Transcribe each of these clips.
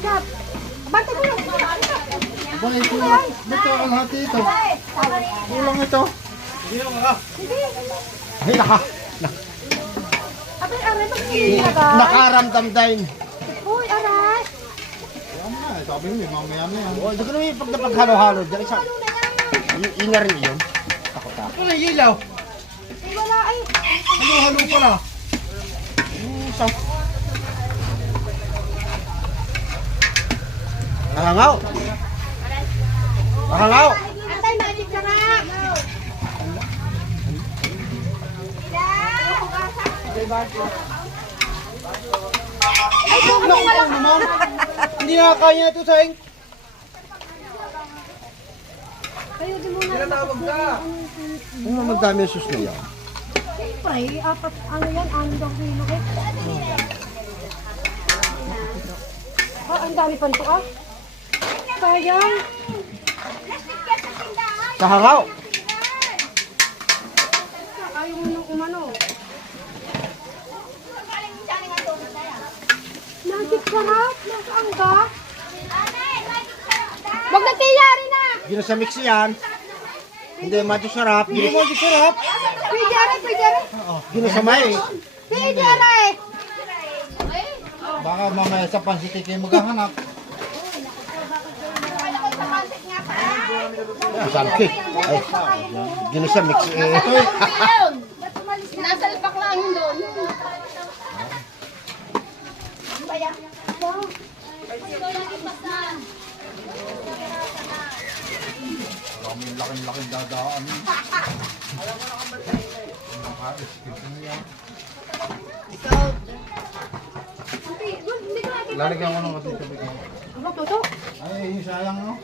Shop. Bante ko lang. Ba, ito ang hati ito. Kulang ito. Ay, Abay, aray, mag-iinit na ka. nakaramdam din. Uy, aray. Sabi mo, mamaya na yan. Oh, dito naman pag napaghalo-halo dyan. Isa, Ano na yan? ina rin yun. Takot ako. Ano yung ilaw? Ay, wala ay. Halo-halo pala. Isa. Nahangaw. Nahangaw. Atay, magic ka nga. Ay, kung ano nga lang. Hindi nakakaya na ito sa ing. Kayo din muna. Ano naman dami yung sus na yan? Siyempre, apat, ano yan, 6 kilo eh. Ah, ang dami pa nito ah. Sayang. Nahangaw. Ayaw mo nang umano. Magic sarap. Nasaan ka? Wag na tiyari na. Ginasamix yan. Hindi, medyo sarap. Medyo sarap. Pwede aray, pwede aray. Ginasamay. Pwede aray. Baka mamaya sa pansitik kayo maghahanap. Sarap eh. Ay, ginasamix eh. Nasalpak lang yun doon. Maraming laking-laking dadaan. Lalagyan ko ng kating tubig. Ano to to? Ay, sayang no?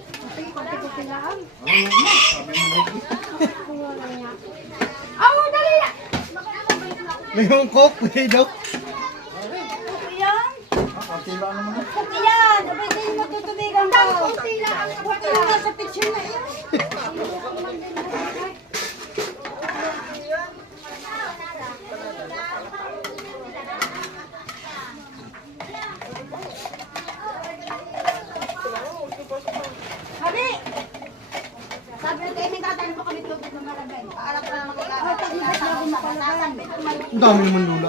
Pati-pati lang. Ayun na, sabi mo lagi. Kuha lang niya. Aw, dali na! May yung coke, may daw. Yan! Pati lang naman. Yan! Abay din matutubigan ko. Kunti lang ang kunti lang sa picture na yan. Habi! Sabi na tayo, may tatanong po kami tubig ng maragay. Paarap na lang mag-iarap. Ang dami naman lula.